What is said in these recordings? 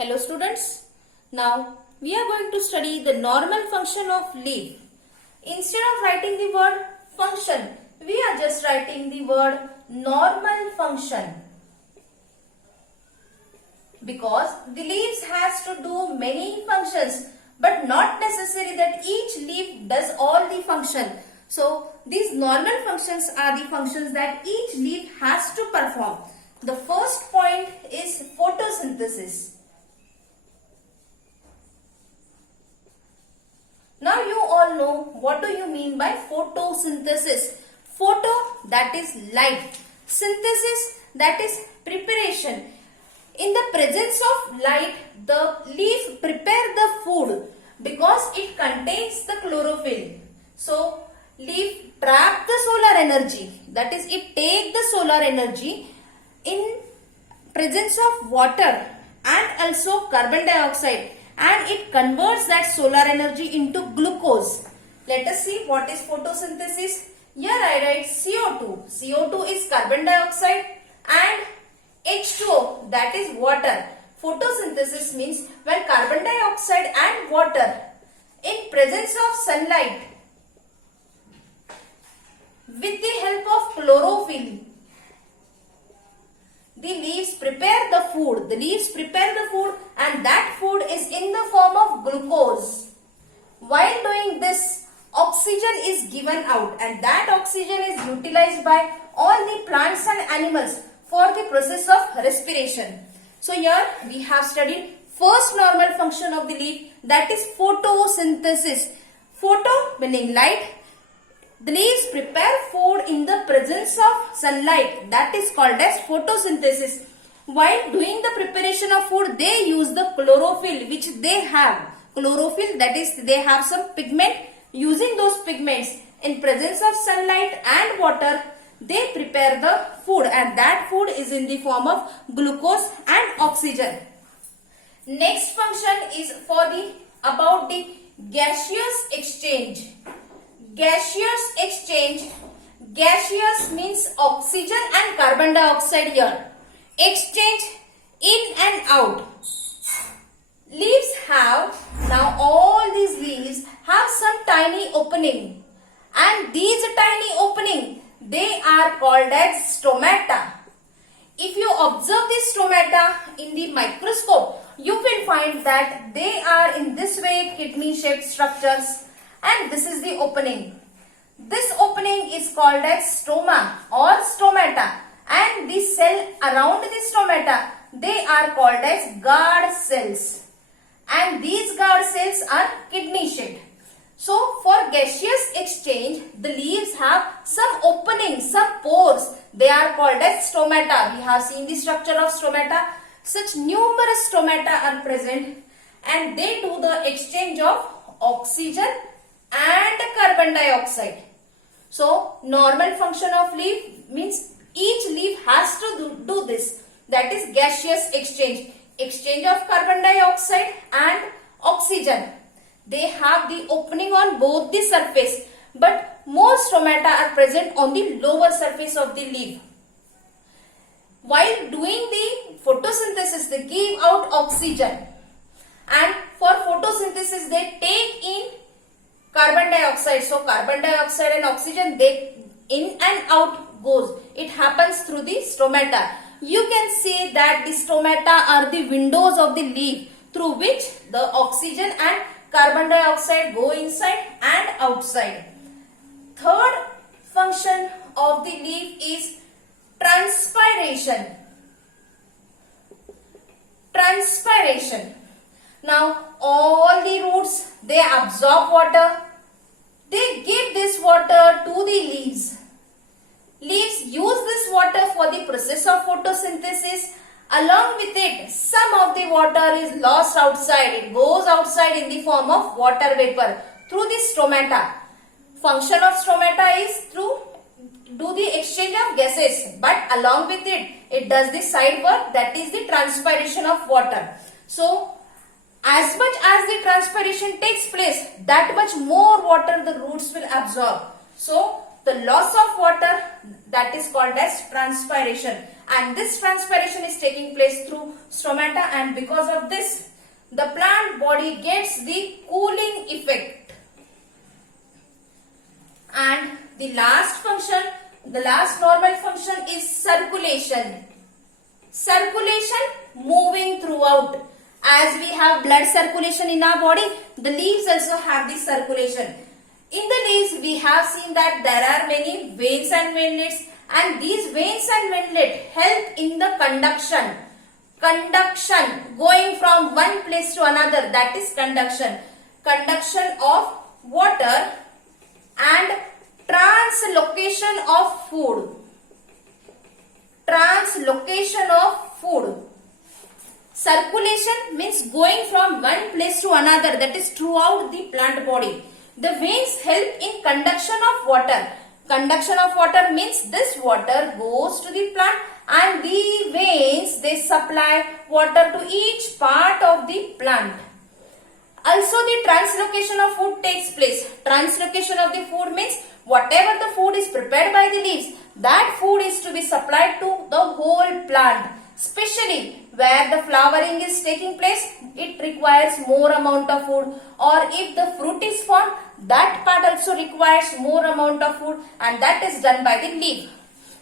Hello students, now we are going to study the normal function of leaf. Instead of writing the word function, we are just writing the word normal function. Because the leaves has to do many functions, but not necessary that each leaf does all the function. So these normal functions are the functions that each leaf has to perform. The first point is photosynthesis. Now you all know what do you mean by photosynthesis. Photo, that is light. Synthesis, that is preparation. In the presence of light, the leaf prepare the food because it contains the chlorophyll. So leaf trap the solar energy, that is it take the solar energy in presence of water and also carbon dioxide, and it converts that solar energy into glucose. Let us see what is photosynthesis. Here I write CO2. CO2 is carbon dioxide and H2O, that is water. Photosynthesis means when carbon dioxide and water in presence of sunlight with the help of chlorophyll, the leaves prepare the food. The leaves prepare the food and that food is in the form of glucose. While doing this, oxygen is given out and that oxygen is utilized by all the plants and animals for the process of respiration. So here we have studied first normal function of the leaf, that is photosynthesis. Photo meaning light. The leaves prepare food in the presence of sunlight, that is called as photosynthesis. While doing the preparation of food, they use the chlorophyll which they have. Chlorophyll, that is they have some pigment. Using those pigments in presence of sunlight and water, they prepare the food and that food is in the form of glucose and oxygen. Next function is about the gaseous exchange. Gaseous exchange. Gaseous means oxygen and carbon dioxide here. Exchange in and out. Leaves have, now all these leaves have some tiny opening, and these tiny opening, they are called as stomata. If you observe these stomata in the microscope, you will find that they are in this way kidney shaped structures, and this is the opening. This opening is called as stoma or stomata, and the cell around the stomata, they are called as guard cells, and these guard cells are kidney shaped. So for gaseous exchange, the leaves have some openings, some pores. They are called as stomata. We have seen the structure of stomata. Such numerous stomata are present and they do the exchange of oxygen and carbon dioxide. So normal function of leaf means each leaf has to do this. That is gaseous exchange. Exchange of carbon dioxide and oxygen. They have the opening on both the surface, but more stomata are present on the lower surface of the leaf. While doing the photosynthesis, they give out oxygen, and for photosynthesis they take in carbon dioxide. So carbon dioxide and oxygen, they in and out goes. It happens through the stomata. You can see that the stomata are the windows of the leaf through which the oxygen and carbon dioxide go inside and outside. Third function of the leaf is transpiration. Transpiration. Now all the roots, they absorb water. They give this water to the leaves. Leaves use this water for the process of photosynthesis. Along with it, some of the water is lost outside. It goes outside in the form of water vapor through the stomata. Function of stomata is to do the exchange of gases, but along with it, it does the side work, that is the transpiration of water. So as much as the transpiration takes place, that much more water the roots will absorb. So the loss of water, that is called as transpiration, and this transpiration is taking place through stomata, and because of this the plant body gets the cooling effect. And the last function, the last normal function is circulation. Circulation, moving throughout. As we have blood circulation in our body, the leaves also have this circulation. In the leaves, we have seen that there are many veins and windlets, and these veins and windlet help in the conduction. Conduction, going from one place to another, that is conduction. Conduction of water and translocation of food. Translocation of food. Circulation means going from one place to another, that is throughout the plant body. The veins help in conduction of water. Conduction of water means this water goes to the plant and the veins, they supply water to each part of the plant. Also the translocation of food takes place. Translocation of the food means whatever the food is prepared by the leaves, that food is to be supplied to the whole plant. Especially where the flowering is taking place, it requires more amount of food, or if the fruit is formed, that part also requires more amount of food, and that is done by the leaf.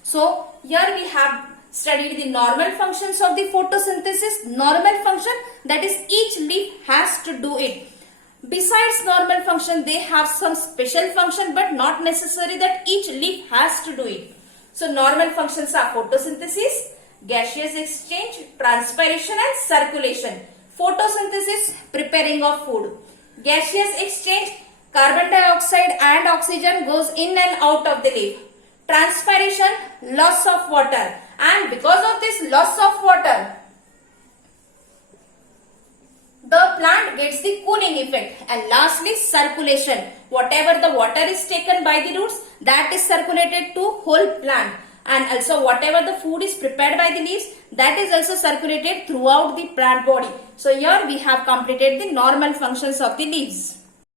So here we have studied the normal functions of the photosynthesis. Normal function, that is each leaf has to do it. Besides normal function, they have some special function, but not necessary that each leaf has to do it. So normal functions are photosynthesis, gaseous exchange, transpiration and circulation. Photosynthesis, preparing of food. Gaseous exchange, carbon dioxide and oxygen goes in and out of the leaf. Transpiration, loss of water, and because of this loss of water, the plant gets the cooling effect. And lastly, circulation. Whatever the water is taken by the roots, that is circulated to whole plant. And also whatever the food is prepared by the leaves, that is also circulated throughout the plant body. So here we have completed the normal functions of the leaves.